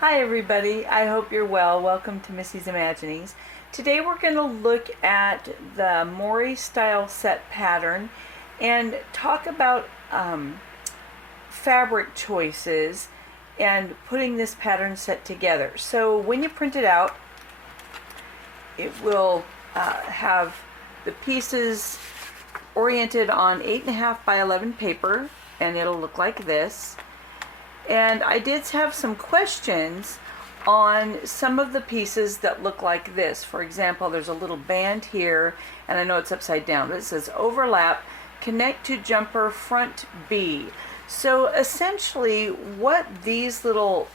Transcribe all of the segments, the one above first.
Hi everybody, I hope you're well. Welcome to Missy's Imaginings. Today we're going to look at the Mori style set pattern and talk about fabric choices and putting this pattern set together. So when you print it out, it will have the pieces oriented on 8.5 by 11 paper, and it'll look like this. And I did have some questions on some of the pieces that look like this. For example, there's a little band here, and I know it's upside down, but it says overlap, connect to jumper front B. So essentially what these little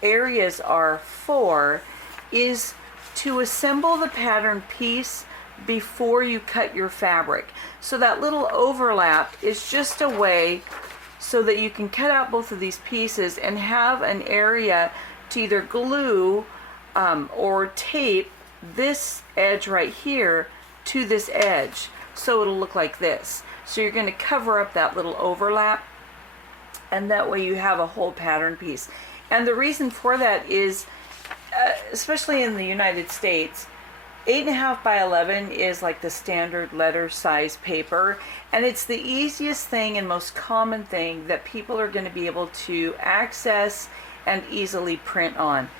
areas are for is to assemble the pattern piece before you cut your fabric. So that little overlap is just a way so that you can cut out both of these pieces and have an area to either glue or tape this edge right here to this edge, so it'll look like this. So you're going to cover up that little overlap, and that way you have a whole pattern piece. And the reason for that is, especially in the United States, 8.5 by 11 is like the standard letter size paper, and it's the easiest thing and most common thing that people are going to be able to access and easily print on.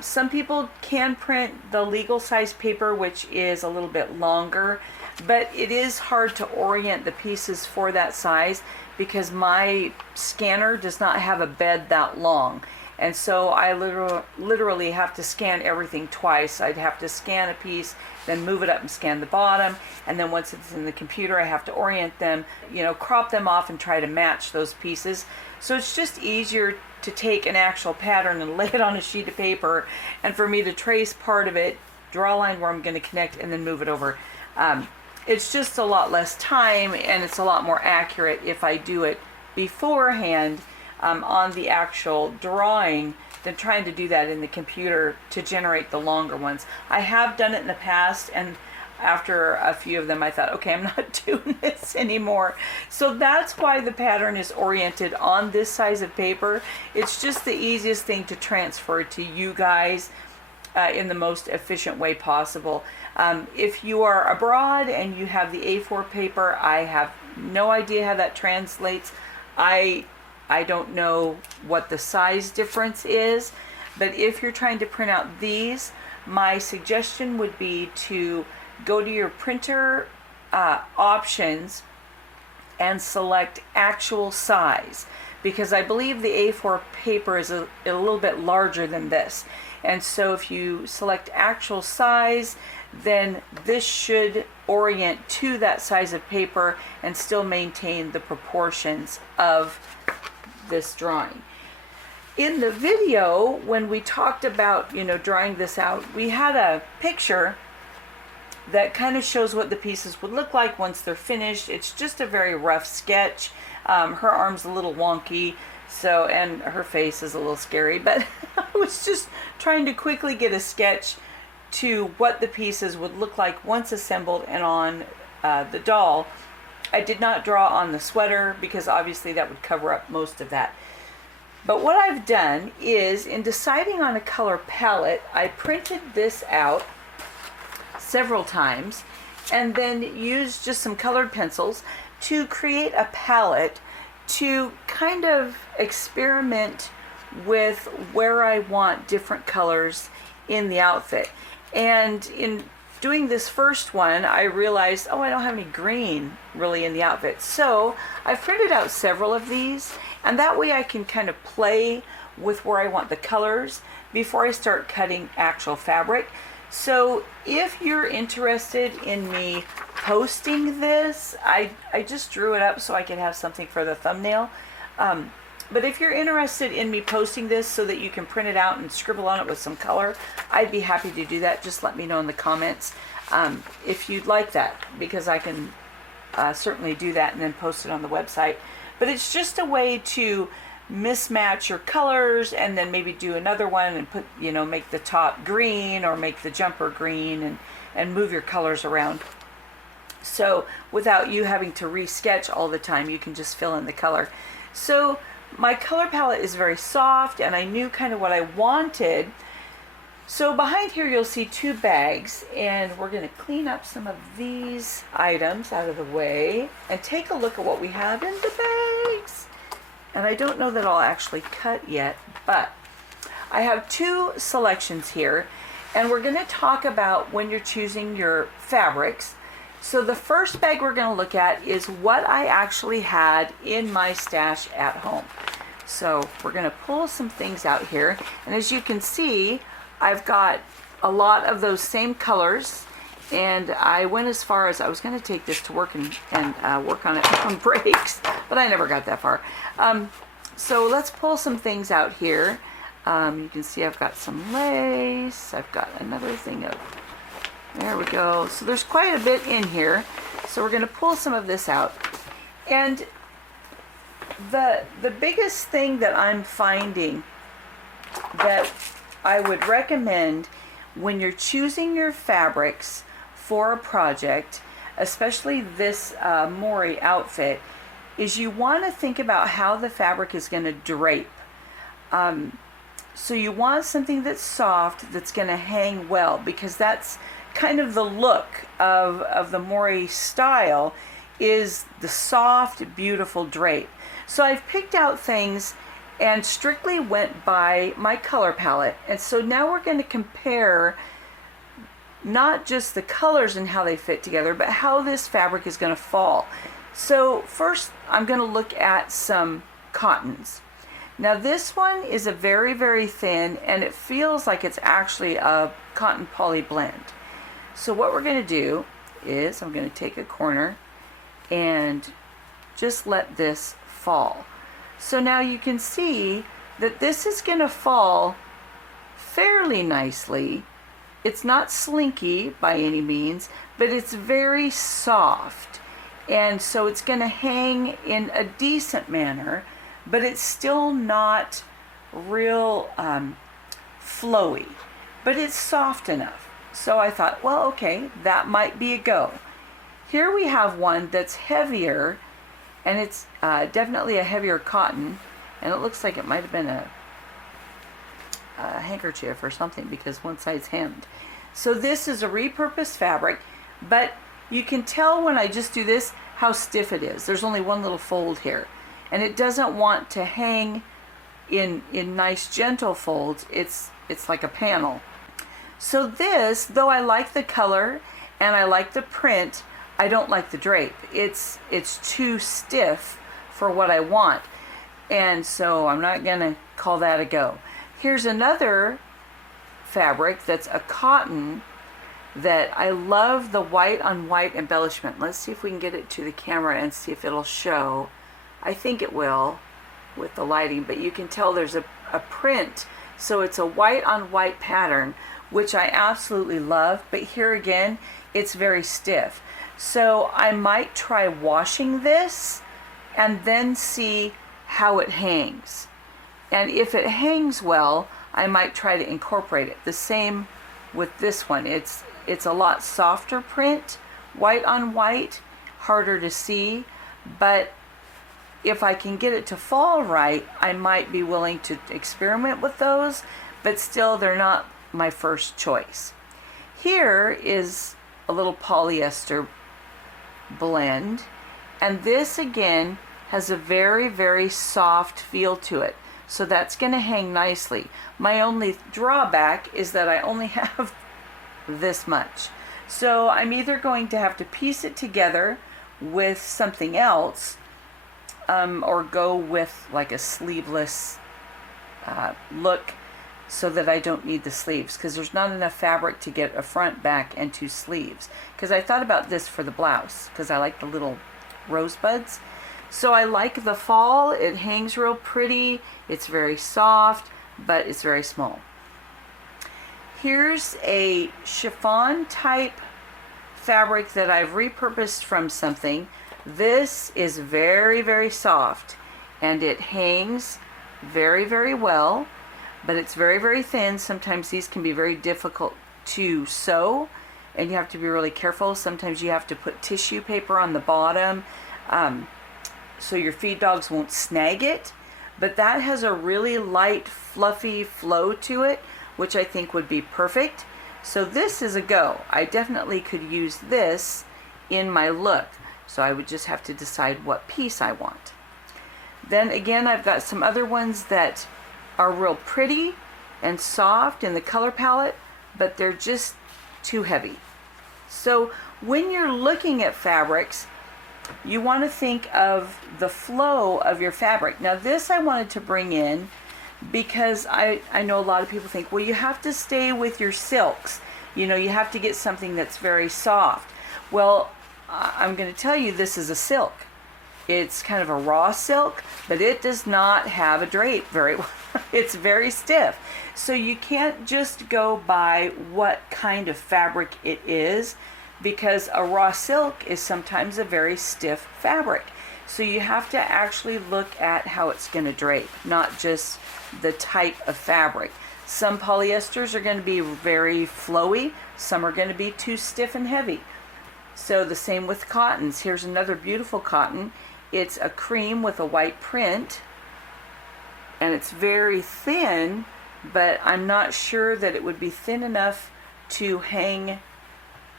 Some people can print the legal size paper, which is a little bit longer, but it is hard to orient the pieces for that size because my scanner does not have a bed that long. And so I literally have to scan everything twice. I'd have to scan a piece, then move it up and scan the bottom. And then once it's in the computer, I have to orient them, crop them off and try to match those pieces. So it's just easier to take an actual pattern and lay it on a sheet of paper, and for me to trace part of it, draw a line where I'm going to connect, and then move it over. It's just a lot less time, and it's a lot more accurate if I do it beforehand on the actual drawing than trying to do that in the computer to generate the longer ones. I have done it in the past, and after a few of them I thought, okay, I'm not doing this anymore. So that's why the pattern is oriented on this size of paper. It's just the easiest thing to transfer to you guys in the most efficient way possible. If you are abroad and you have the A4 paper, I have no idea how that translates. I don't know what the size difference is, but if you're trying to print out these, my suggestion would be to go to your printer options and select actual size, because I believe the A4 paper is a little bit larger than this. And so if you select actual size, then this should orient to that size of paper and still maintain the proportions of this drawing. In the video, when we talked about drawing this out, we had a picture that kind of shows what the pieces would look like once they're finished. It's just a very rough sketch. Her arm's a little wonky, and her face is a little scary, but I was just trying to quickly get a sketch to what the pieces would look like once assembled and on the doll. I did not draw on the sweater because obviously that would cover up most of that. But what I've done is, in deciding on a color palette, I printed this out several times and then used just some colored pencils to create a palette to kind of experiment with where I want different colors in the outfit. And in doing this first one, I realized, I don't have any green really in the outfit. So I've printed out several of these, and that way I can kind of play with where I want the colors before I start cutting actual fabric. So if you're interested in me posting this, I just drew it up so I could have something for the thumbnail. But if you're interested in me posting this so that you can print it out and scribble on it with some color, I'd be happy to do that. Just let me know in the comments if you'd like that, because I can certainly do that and then post it on the website. But it's just a way to mismatch your colors and then maybe do another one and put, make the top green or make the jumper green and move your colors around. So without you having to re-sketch all the time, you can just fill in the color. So my color palette is very soft and I knew kind of what I wanted. So behind here you'll see 2 bags, and we're going to clean up some of these items out of the way and take a look at what we have in the bags. And I don't know that I'll actually cut yet, but I have 2 selections here, and we're going to talk about when you're choosing your fabrics. So the first bag we're going to look at is what I actually had in my stash at home. So we're going to pull some things out here, and as you can see, I've got a lot of those same colors, and I went as far as I was going to take this to work and work on it on breaks, but I never got that far. So let's pull some things out here. You can see I've got some lace. I've got another thing of, there we go. So there's quite a bit in here. So we're going to pull some of this out. And the biggest thing that I'm finding that I would recommend when you're choosing your fabrics for a project, especially this Mori outfit, is you want to think about how the fabric is going to drape. So you want something that's soft, that's going to hang well, because that's kind of the look of the Mori style, is the soft, beautiful drape. So I've picked out things and strictly went by my color palette. And so now we're going to compare not just the colors and how they fit together, but how this fabric is going to fall. So first I'm going to look at some cottons. Now this one is a very, very thin, and it feels like it's actually a cotton poly blend. So what we're going to do is I'm going to take a corner and just let this fall. So now you can see that this is going to fall fairly nicely. It's not slinky by any means, but it's very soft. And so it's going to hang in a decent manner, but it's still not real flowy, but it's soft enough. So I thought, well, okay, that might be a go. Here we have one that's heavier, and it's definitely a heavier cotton, and it looks like it might have been a handkerchief or something, because one side's hemmed. So this is a repurposed fabric, but you can tell when I just do this how stiff it is. There's only one little fold here, and it doesn't want to hang in nice gentle folds. It's like a panel. So this, though I like the color and I like the print, I don't like the drape. It's too stiff for what I want, and so I'm not gonna call that a go. Here's another fabric that's a cotton that I love, the white on white embellishment. Let's see if we can get it to the camera and see if it'll show. I think it will with the lighting, but you can tell there's a print. So it's a white on white pattern, which I absolutely love, but here again, it's very stiff. So I might try washing this and then see how it hangs. And if it hangs well, I might try to incorporate it. The same with this one. It's a lot softer print, white on white, harder to see, but if I can get it to fall right, I might be willing to experiment with those, but still they're not my first choice. Here is a little polyester blend, and this again has a very, very soft feel to it, so that's going to hang nicely. My only drawback is that I only have this much, so I'm either going to have to piece it together with something else, or go with like a sleeveless look, so that I don't need the sleeves, because there's not enough fabric to get a front, back, and 2 sleeves. Because I thought about this for the blouse, because I like the little rosebuds. So I like the fall. It hangs real pretty. It's very soft, but it's very small. Here's a chiffon type fabric that I've repurposed from something. This is very, very soft, and it hangs very, very well, but it's very, very thin. Sometimes these can be very difficult to sew, and you have to be really careful. Sometimes you have to put tissue paper on the bottom so your feed dogs won't snag it. but that has a really light, fluffy flow to it, which I think would be perfect. So this is a go. I definitely could use this in my look. So I would just have to decide what piece I want. Then again, I've got some other ones that are real pretty and soft in the color palette, but they're just too heavy. So when you're looking at fabrics, you want to think of the flow of your fabric. Now this I wanted to bring in because I know a lot of people think, well, you have to stay with your silks. You know, you have to get something that's very soft. Well, I'm going to tell you, this is a silk. It's kind of a raw silk, but it does not have a drape very well. It's very stiff. So you can't just go by what kind of fabric it is, because a raw silk is sometimes a very stiff fabric. So you have to actually look at how it's going to drape, not just the type of fabric. Some polyesters are going to be very flowy. Some are going to be too stiff and heavy. So the same with cottons. Here's another beautiful cotton. It's a cream with a white print, and it's very thin, but I'm not sure that it would be thin enough to hang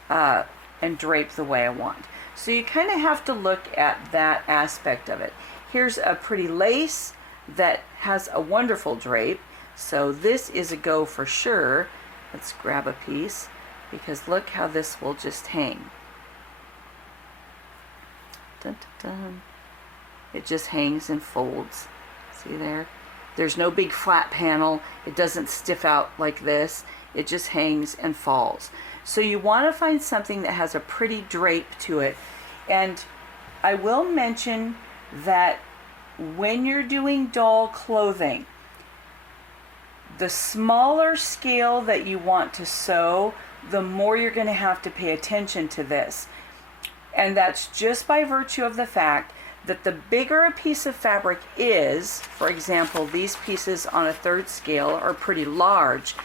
and drape the way I want. So you kind of have to look at that aspect of it. Here's a pretty lace that has a wonderful drape. So this is a go for sure. Let's grab a piece, because look how this will just hang. Dun, dun, dun. It just hangs and folds. See there? There's no big flat panel. It doesn't stiff out like this. It just hangs and falls. So you want to find something that has a pretty drape to it. And I will mention that when you're doing doll clothing, the smaller scale that you want to sew, the more you're going to have to pay attention to this. And that's just by virtue of the fact that the bigger a piece of fabric is, for example, these pieces on a 3rd scale are pretty large,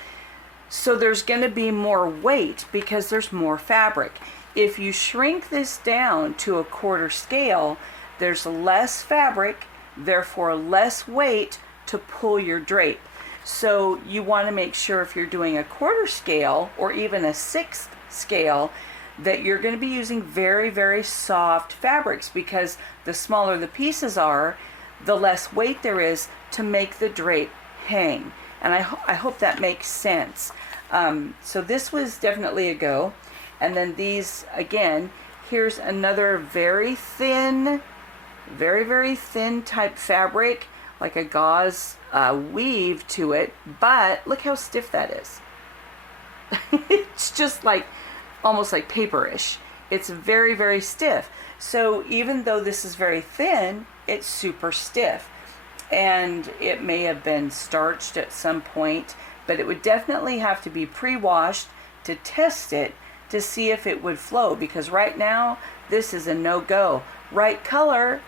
so there's going to be more weight because there's more fabric. If you shrink this down to a 1/4 scale, there's less fabric, therefore less weight to pull your drape. So you want to make sure, if you're doing a 1/4 scale or even a 1/6 scale, that you're going to be using very, very soft fabrics, because the smaller the pieces are, the less weight there is to make the drape hang. And I hope that makes sense. So this was definitely a go. And then these, again, here's another very thin, very, very thin type fabric, like a gauze weave to it, but look how stiff that is. It's just like almost like paperish. It's very, very stiff. So even though this is very thin, it's super stiff. And it may have been starched at some point, but it would definitely have to be pre-washed to test it to see if it would flow, because right now this is a no-go. Right color,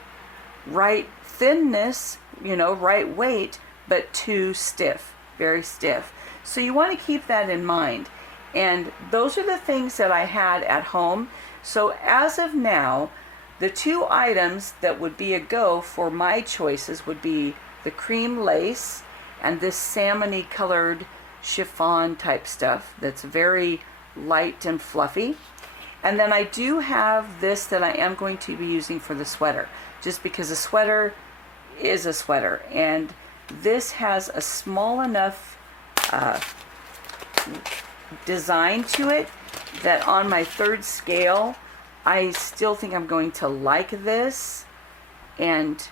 right thinness, you know, right weight, but too stiff, very stiff. So you want to keep that in mind. And those are the things that I had at home. So as of now, the 2 items that would be a go for my choices would be the cream lace and this salmon-y colored chiffon type stuff that's very light and fluffy. And then I do have this that I am going to be using for the sweater, just because a sweater is a sweater. And this has a small enough design to it that on my 3rd scale, I still think I'm going to like this. And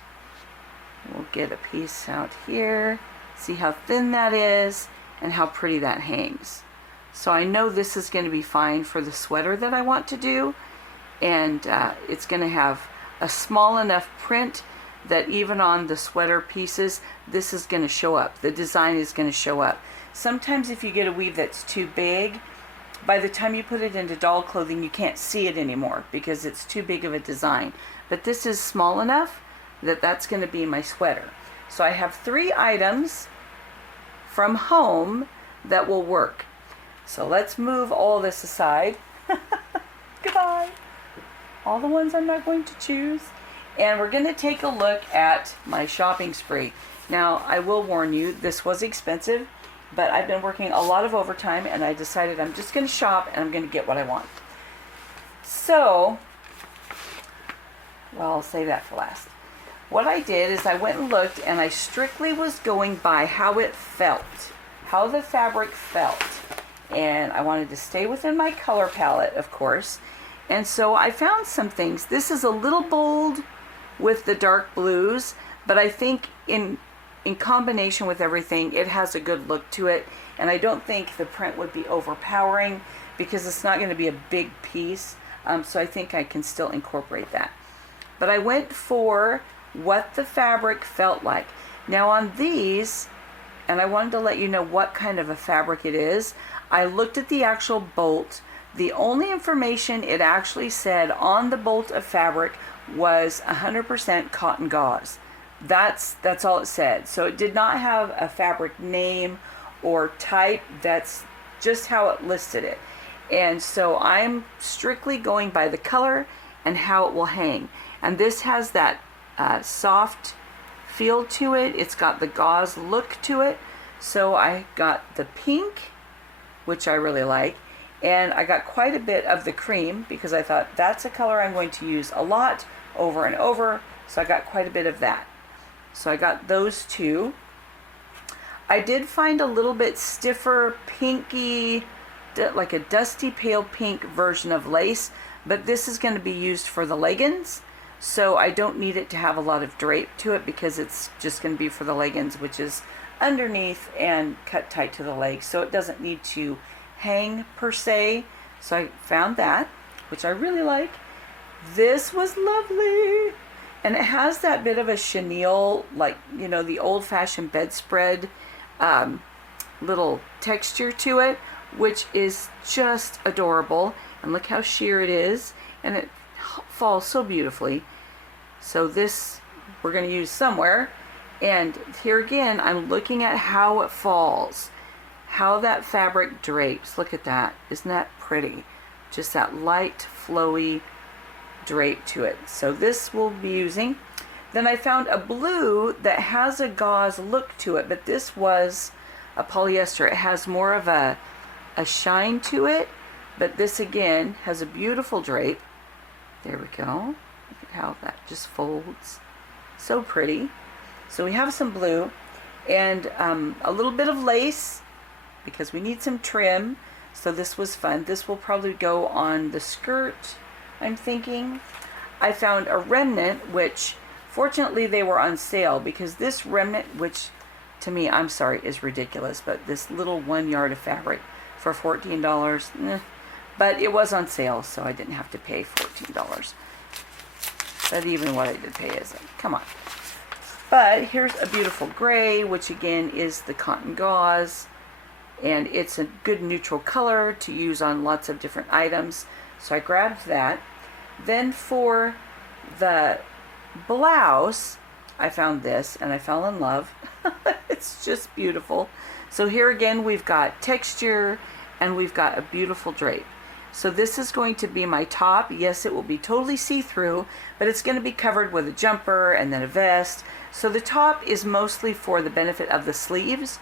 we'll get a piece out here. See how thin that is and how pretty that hangs. So I know this is going to be fine for the sweater that I want to do. And it's going to have a small enough print that even on the sweater pieces, this is going to show up. The design is going to show up. Sometimes if you get a weave that's too big, by the time you put it into doll clothing, you can't see it anymore because it's too big of a design. But this is small enough that that's going to be my sweater. So I have 3 items from home that will work. So let's move all this aside. Goodbye. All the ones I'm not going to choose. And we're going to take a look at my shopping spree. Now, I will warn you, this was expensive, but I've been working a lot of overtime, and I decided I'm just going to shop and I'm going to get what I want. So, well, I'll save that for last. What I did is I went and looked, and I strictly was going by how it felt, how the fabric felt. And I wanted to stay within my color palette, of course. And so I found some things. This is a little bold with the dark blues, but I think in combination with everything, it has a good look to it. And I don't think the print would be overpowering because it's not going to be a big piece. So I think I can still incorporate that. But I went for what the fabric felt like. Now on these, and I wanted to let you know what kind of a fabric it is, I looked at the actual bolt. The only information it actually said on the bolt of fabric was 100% cotton gauze. That's all it said. So it did not have a fabric name or type. That's just how it listed it. And so I'm strictly going by the color and how it will hang. And this has that soft feel to it. It's got the gauze look to it. So I got the pink, which I really like. And I got quite a bit of the cream because I thought that's a color I'm going to use a lot over and over. So I got quite a bit of that. So I got those two. I did find a little bit stiffer, pinky, like a dusty pale pink version of lace, but this is going to be used for the leggings. So I don't need it to have a lot of drape to it because it's just going to be for the leggings, which is underneath and cut tight to the leg. So it doesn't need to hang per se. So I found that, which I really like. This was lovely. And it has that bit of a chenille, like, you know, the old-fashioned bedspread little texture to it, which is just adorable. And look how sheer it is. And it falls so beautifully. So this we're going to use somewhere. And here again, I'm looking at how it falls, how that fabric drapes. Look at that. Isn't that pretty? Just that light, flowy drape to it. So this we'll be using. Then I found a blue that has a gauze look to it, but this was a polyester. It has more of a shine to it, but this again has a beautiful drape. There we go. Look at how that just folds. So pretty. So we have some blue and a little bit of lace because we need some trim. So this was fun. This will probably go on the skirt, I'm thinking. I found a remnant, which fortunately they were on sale because this remnant, which to me, I'm sorry, is ridiculous, but this little 1 yard of fabric for $14, but it was on sale, so I didn't have to pay $14. But even what I did pay isn't. Come on. But here's a beautiful gray, which again is the cotton gauze, and it's a good neutral color to use on lots of different items. So I grabbed that. Then for the blouse, I found this and I fell in love. It's just beautiful. So here again, we've got texture and we've got a beautiful drape. So this is going to be my top. Yes, it will be totally see-through, but it's going to be covered with a jumper and then a vest. So the top is mostly for the benefit of the sleeves,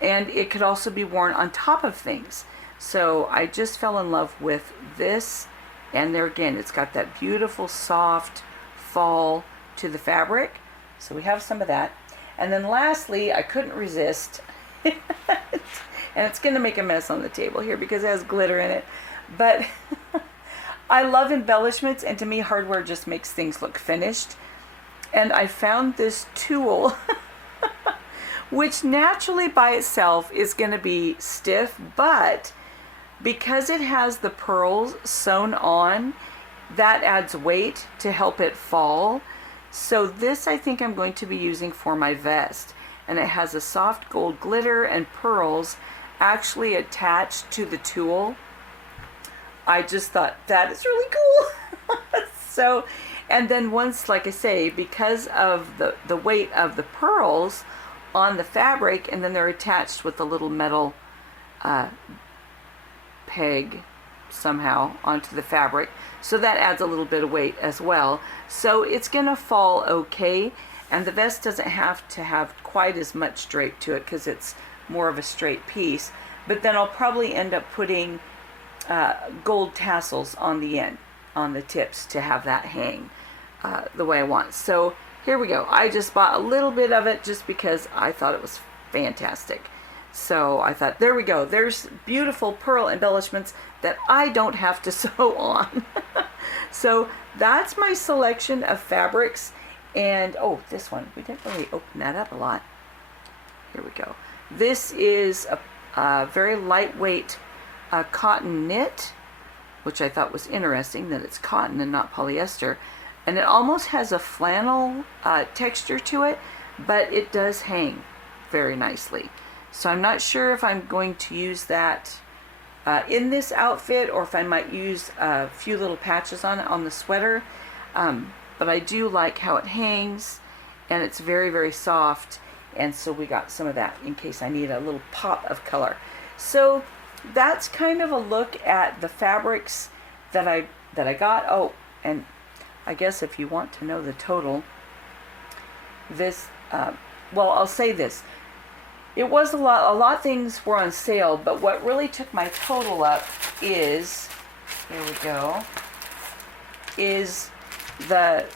and it could also be worn on top of things. So I just fell in love with this, and there again, it's got that beautiful soft fall to the fabric. So we have some of that. And then lastly, I couldn't resist. And it's going to make a mess on the table here because it has glitter in it. But I love embellishments, and to me, hardware just makes things look finished. And I found this tool, which naturally by itself is going to be stiff, but because it has the pearls sewn on, that adds weight to help it fall. So this I think I'm going to be using for my vest. And it has a soft gold glitter and pearls actually attached to the tool. I just thought that is really cool. So, and then once, like I say, because of the weight of the pearls on the fabric, and then they're attached with a little metal peg somehow onto the fabric, so that adds a little bit of weight as well. So it's gonna fall okay. And the vest doesn't have to have quite as much drape to it because it's more of a straight piece. But then I'll probably end up putting gold tassels on the end, on the tips, to have that hang the way I want. So here we go. I just bought a little bit of it just because I thought it was fantastic. So I thought, there we go. There's beautiful pearl embellishments that I don't have to sew on. So that's my selection of fabrics. And oh, this one, we didn't really open that up a lot. Here we go. This is a very lightweight cotton knit, which I thought was interesting that it's cotton and not polyester. And it almost has a flannel texture to it, but it does hang very nicely. So I'm not sure if I'm going to use that in this outfit, or if I might use a few little patches on it on the sweater. But I do like how it hangs, and it's very, very soft. And so we got some of that in case I need a little pop of color. So that's kind of a look at the fabrics that I got. Oh, and I guess if you want to know the total, this, well, I'll say this. It was a lot of things were on sale, but what really took my total up is, here we go, is the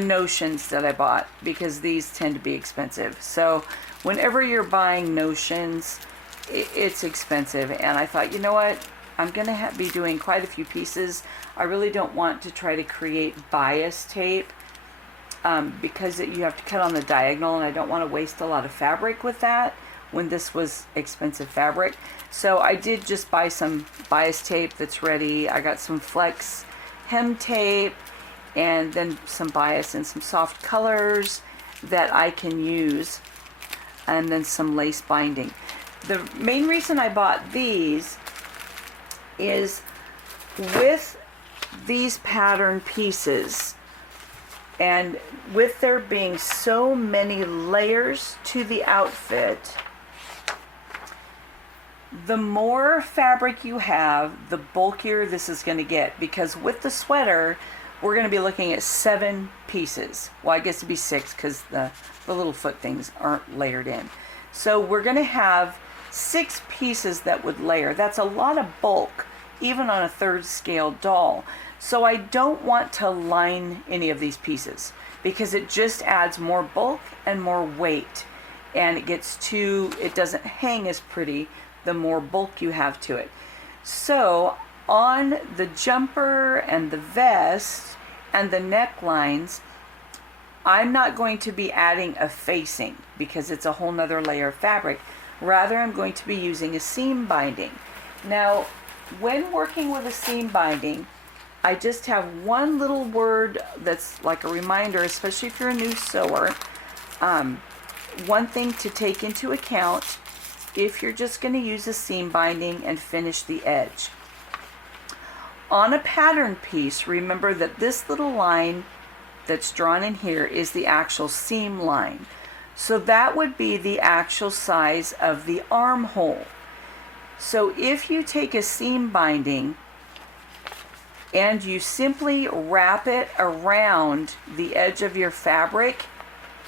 notions that I bought, because these tend to be expensive. So whenever you're buying notions, it's expensive. And I thought, you know what? I'm going to be doing quite a few pieces. I really don't want to try to create bias tape because you have to cut on the diagonal, and I don't want to waste a lot of fabric with that when this was expensive fabric. So I did just buy some bias tape that's ready. I got some flex hem tape, and then some bias and some soft colors that I can use, and then some lace binding. The main reason I bought these is with these pattern pieces, and with there being so many layers to the outfit, the more fabric you have, the bulkier this is going to get. Because with the sweater, we're going to be looking at 7 pieces. Well, I guess it'd be 6 because the little foot things aren't layered in. So we're going to have 6 pieces that would layer. That's a lot of bulk, even on a 3rd scale doll. So I don't want to line any of these pieces because it just adds more bulk and more weight, and it doesn't hang as pretty the more bulk you have to it. So on the jumper and the vest and the necklines, I'm not going to be adding a facing because it's a whole nother layer of fabric. Rather, I'm going to be using a seam binding. Now, when working with a seam binding, I just have one little word that's like a reminder, especially if you're a new sewer. One thing to take into account if you're just going to use a seam binding and finish the edge. On a pattern piece, remember that this little line that's drawn in here is the actual seam line. So that would be the actual size of the armhole. So if you take a seam binding and you simply wrap it around the edge of your fabric,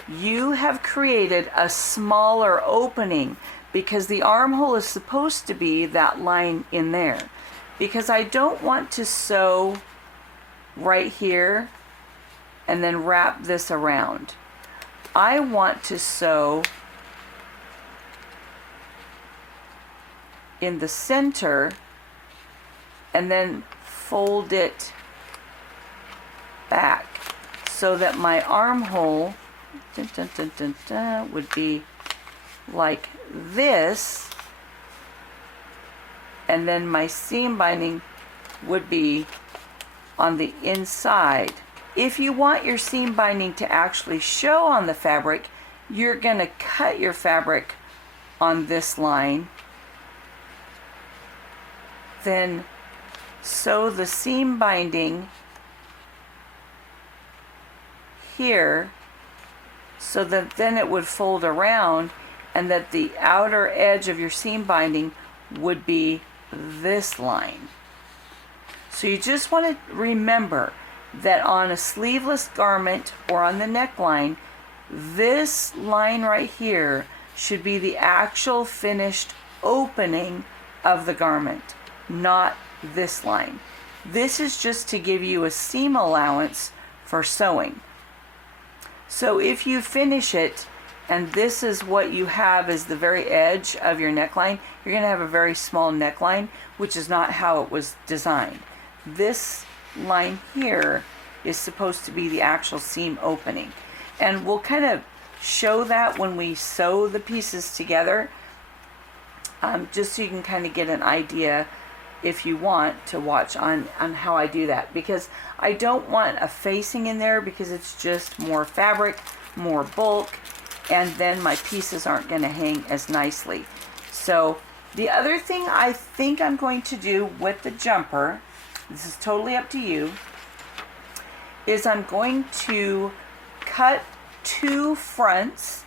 you have created a smaller opening, because the armhole is supposed to be that line in there. Because I don't want to sew right here and then wrap this around. I want to sew in the center and then fold it back so that my armhole would be like this, and then my seam binding would be on the inside. If you want your seam binding to actually show on the fabric, you're going to cut your fabric on this line, then sew the seam binding here so that then it would fold around, and that the outer edge of your seam binding would be this line. So you just want to remember that on a sleeveless garment or on the neckline, This line right here should be the actual finished opening of the garment, not this line. This is just to give you a seam allowance for sewing. So if you finish it and this is what you have as the very edge of your neckline, you're going to have a very small neckline, which is not how it was designed. This line here is supposed to be the actual seam opening. And we'll kind of show that when we sew the pieces together, just so you can kind of get an idea if you want to watch on how I do that, because I don't want a facing in there because it's just more fabric, more bulk, and then my pieces aren't going to hang as nicely. So the other thing I think I'm going to do with the jumper, this is totally up to you, is I'm going to cut 2 fronts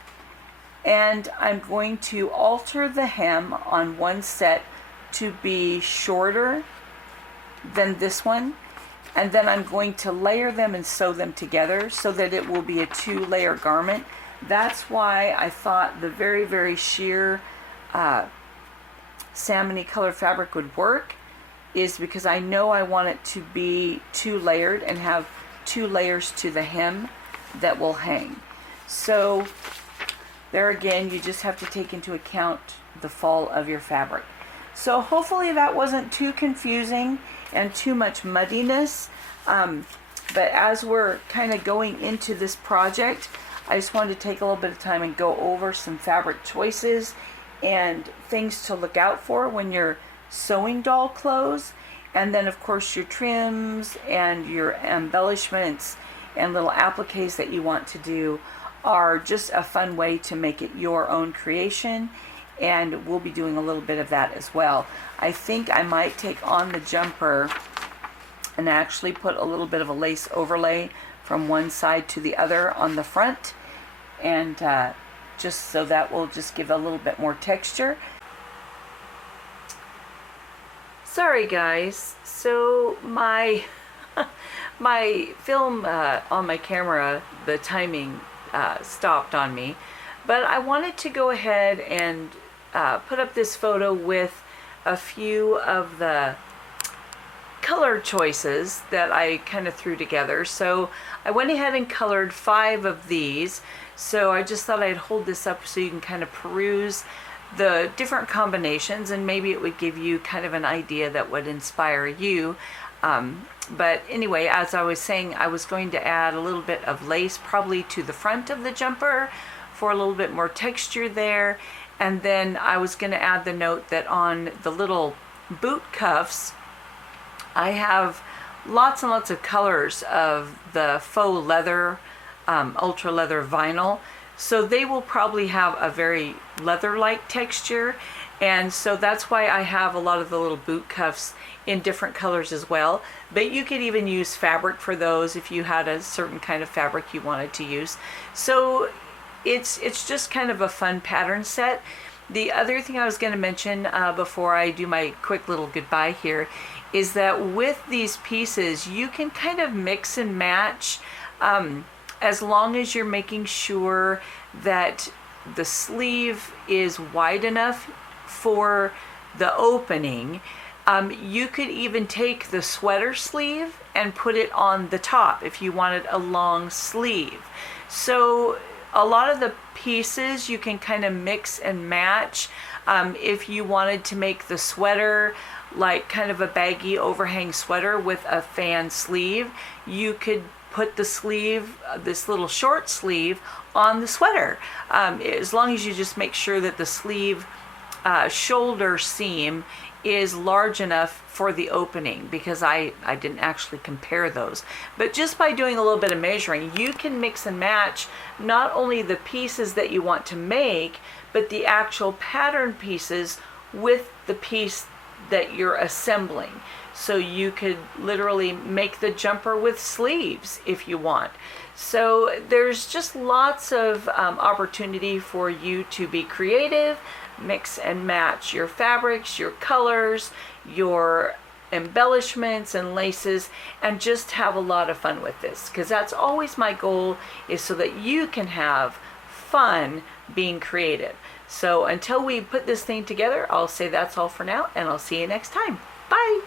and I'm going to alter the hem on one set to be shorter than this one, and then I'm going to layer them and sew them together so that it will be a 2-layer garment. That's why I thought the very, very sheer salmony color fabric would work, is because I know I want it to be 2-layered and have 2 layers to the hem that will hang. So there again, you just have to take into account the fall of your fabric. So hopefully that wasn't too confusing and too much muddiness. But as we're kind of going into this project, I just wanted to take a little bit of time and go over some fabric choices and things to look out for when you're sewing doll clothes. And then of course your trims and your embellishments and little appliques that you want to do are just a fun way to make it your own creation. And we'll be doing a little bit of that as well. I think I might take on the jumper and actually put a little bit of a lace overlay from one side to the other on the front, and just so that will just give a little bit more texture. Sorry guys, so my my film on my camera, the timing stopped on me, but I wanted to go ahead and put up this photo with a few of the color choices that I kind of threw together. So I went ahead and colored 5 of these. So I just thought I'd hold this up so you can kind of peruse the different combinations, and maybe it would give you kind of an idea that would inspire you. But anyway, as I was saying, I was going to add a little bit of lace probably to the front of the jumper for a little bit more texture there. And then I was going to add the note that on the little boot cuffs, I have lots and lots of colors of the faux leather, ultra leather vinyl. So they will probably have a very leather-like texture. And so that's why I have a lot of the little boot cuffs in different colors as well. But you could even use fabric for those if you had a certain kind of fabric you wanted to use. So it's just kind of a fun pattern set. The other thing I was going to mention before I do my quick little goodbye here is that with these pieces you can kind of mix and match, as long as you're making sure that the sleeve is wide enough for the opening. You could even take the sweater sleeve and put it on the top if you wanted a long sleeve. So a lot of the pieces you can kind of mix and match. If you wanted to make the sweater like kind of a baggy overhang sweater with a fan sleeve, you could put the sleeve, this little short sleeve, on the sweater. As long as you just make sure that the sleeve shoulder seam is large enough for the opening, because I didn't actually compare those. But just by doing a little bit of measuring, you can mix and match not only the pieces that you want to make, but the actual pattern pieces with the piece that you're assembling. So you could literally make the jumper with sleeves if you want. So there's just lots of opportunity for you to be creative, mix and match your fabrics, your colors, your embellishments and laces, and just have a lot of fun with this, because that's always my goal, is so that you can have fun being creative. So until we put this thing together, I'll say that's all for now, and I'll see you next time. Bye.